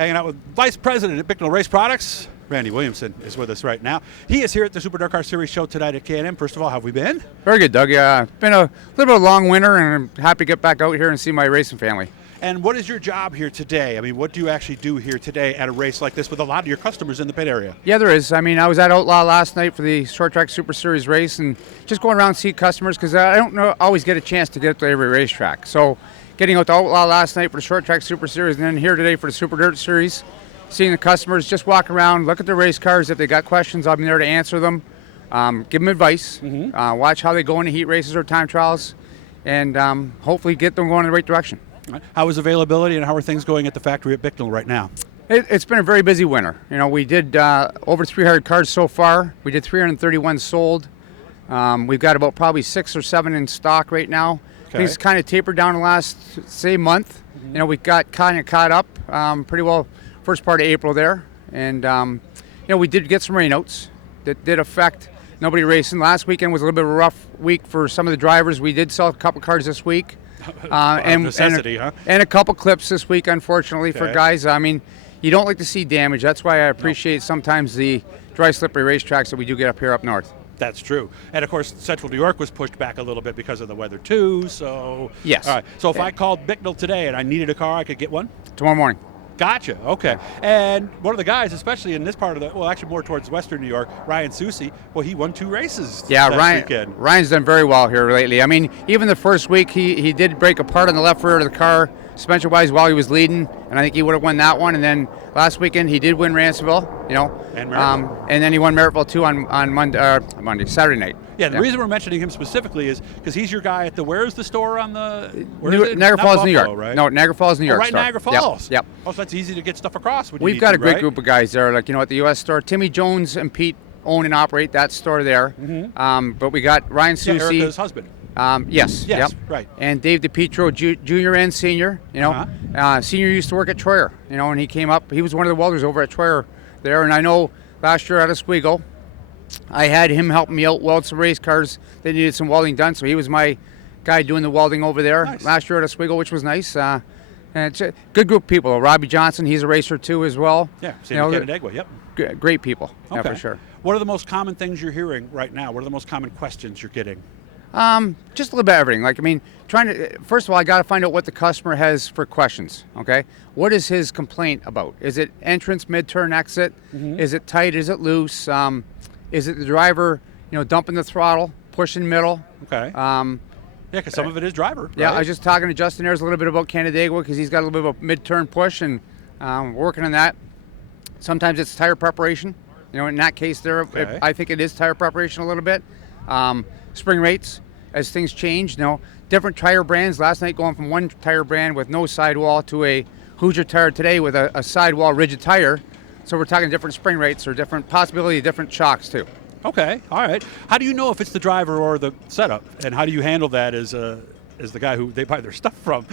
hanging out with Vice President at Bicknell Race Products. Randy Williamson is with us right now. He is here at the Super Dark Car Series show tonight at K&M. First of all, how have we been? Very good, Doug. Been a little bit of a long winter, and I'm happy to get back out here and see my racing family. And what is your job here today? I mean, what do you actually do here today at a race like this with a lot of your customers in the pit area? Yeah, there is. I mean, I was at Outlaw last night for the Short Track Super Series race, and just going around and see customers because I don't always get a chance to get to every racetrack. So getting out to Outlaw last night for the Short Track Super Series, and then here today for the Super Dirt Series, seeing the customers just walk around, look at the race cars. If they got questions, I'm there to answer them, give them advice, watch how they go into heat races or time trials, and hopefully get them going in the right direction. How is availability and how are things going at the factory at Bicknell right now? It's been a very busy winter. You know, we did over 300 cars so far. We did 331 sold. We've got about probably 6 or 7 in stock right now. Okay. Things kind of tapered down the last, say, month. You know, we got kind of caught up pretty well first part of April there. And, you know, we did get some rainouts that did affect nobody racing. Last weekend was a little bit of a rough week for some of the drivers. We did sell a couple cars this week. Necessity, huh? And a couple clips this week, unfortunately, for guys. I mean, you don't like to see damage. That's why I appreciate sometimes the dry, slippery racetracks that we do get up here up north. That's true. And, of course, Central New York was pushed back a little bit because of the weather, too. So, yes. All right. So if I called Bicknell today and I needed a car, I could get one? Tomorrow morning. Gotcha. Okay. And one of the guys, especially in this part of well, actually more towards Western New York, Ryan Susi, well, he won 2 races last weekend. Ryan's done very well here lately. I mean, even the first week, he did break apart on the left rear of the car, suspension-wise, while he was leading, and I think he would have won that one. And then last weekend, he did win Ransomville, you know. And Merrittville. And then he won Merrittville, too, on Saturday night. Yeah, the reason we're mentioning him specifically is because he's your guy at where's the store on the... Niagara Falls, New York. Right? No, Niagara Falls, New York. Right, Niagara Falls. Yep. Oh, so that's easy to get stuff across. We've got a great group of guys there, like, you know, at the U.S. store. Timmy Jones and Pete own and operate that store there. But we got Ryan Susi. Yeah, Erica's husband. Yes. Yes, right. And Dave DePietro, Junior and Senior, you know. Senior used to work at Troyer, you know, and he came up. He was one of the welders over at Troyer there. And I know last year at Oswego, I had him help me out weld some race cars that needed some welding done. So he was my guy doing the welding over there last year at Oswego, which was nice. And it's a good group of people. Robbie Johnson, he's a racer too as well. Yeah, same in Canandaigua, yep. Great people, yeah, for sure. What are the most common things you're hearing right now? What are the most common questions you're getting? Just a little bit of everything. Like, I mean, first of all, I got to find out what the customer has for questions, okay? What is his complaint about? Is it entrance, mid-turn, exit? Is it tight? Is it loose? Is it the driver, you know, dumping the throttle, pushing middle? Okay. Yeah, because some of it is driver. Right? Yeah, I was just talking to Justin Ayers a little bit about Canandaigua because he's got a little bit of a mid-turn push, and we're working on that. Sometimes it's tire preparation. You know, in that case there, I think it is tire preparation a little bit. Spring rates, as things change, you know, different tire brands. Last night going from one tire brand with no sidewall to a Hoosier tire today with a sidewall rigid tire. So we're talking different spring rates or different possibility of different shocks too. Okay, all right. How do you know if it's the driver or the setup, and how do you handle that as the guy who they buy their stuff from?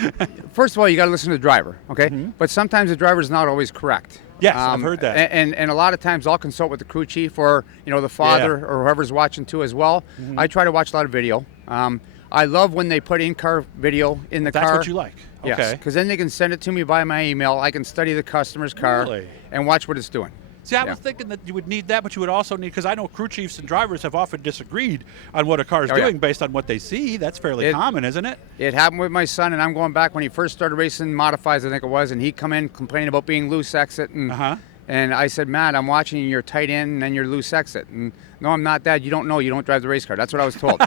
First of all, you got to listen to the driver, okay? But sometimes the driver's not always correct. Yes, I've heard that. And a lot of times I'll consult with the crew chief or, you know, the father or whoever's watching too as well. I try to watch a lot of video. I love when they put in-car video in the car. That's what you like. Okay. Yes, because then they can send it to me by my email. I can study the customer's car and watch what it's doing. See, I was thinking that you would need that, but you would also need, because I know crew chiefs and drivers have often disagreed on what a car is doing based on what they see. That's fairly common, isn't it? It happened with my son, and I'm going back when he first started racing modifieds, I think it was, and he come in complaining about being loose exit. And I said, Matt, I'm watching you. You're tight in, and then you're loose exit. And no, I'm not, Dad. You don't know. You don't drive the race car. That's what I was told.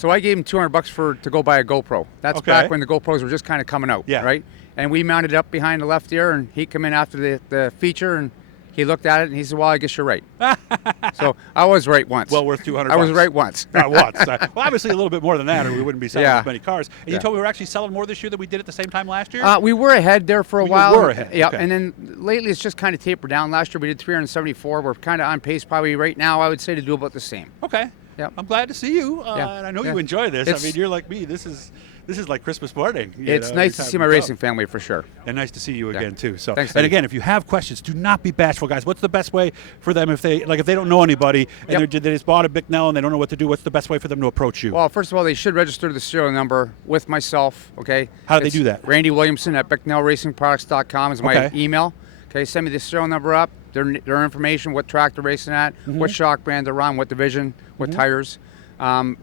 So I gave him $200 to go buy a GoPro. That's back when the GoPros were just kind of coming out, right? And we mounted it up behind the left ear, and he come in after the feature, and he looked at it, and he said, well, I guess you're right. So I was right once. Well worth $200. I was right once. Not once. Well, obviously a little bit more than that, or we wouldn't be selling as many cars. And you told me we were actually selling more this year than we did at the same time last year? We were ahead there for a while. We were ahead. Yeah, and then lately it's just kind of tapered down. Last year we did 374. We're kind of on pace probably right now, I would say, to do about the same. Okay. Yep. I'm glad to see you, and I know you enjoy this. I mean, you're like me. This is like Christmas morning. It's nice to see my racing family for sure. And nice to see you again too. So, thanks, and again, if you have questions, do not be bashful, guys. What's the best way for them if they don't know anybody and they just bought a Bicknell and they don't know what to do? What's the best way for them to approach you? Well, first of all, they should register the serial number with myself. Okay. How do they do that? Randy Williamson at BicknellRacingProducts.com is my email. Okay, send me the serial number up, their information, what track they're racing at, what shock brand they're on, what division, what tires.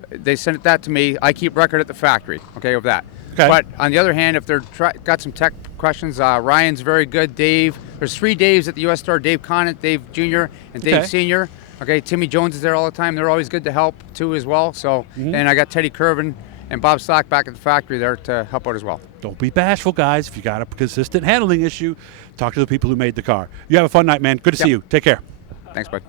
They send that to me. I keep record at the factory, okay, of that. Okay. But on the other hand, if they're got some tech questions, Ryan's very good. Dave, there's 3 Daves at the U.S. store: Dave Conant, Dave Jr., and Dave Sr. Okay, Timmy Jones is there all the time. They're always good to help too as well. So, and I got Teddy Curvin and Bob Stock back at the factory there to help out as well. Don't be bashful, guys. If you got a consistent handling issue, talk to the people who made the car. You have a fun night, man. Good to see you. Take care. Thanks, bud.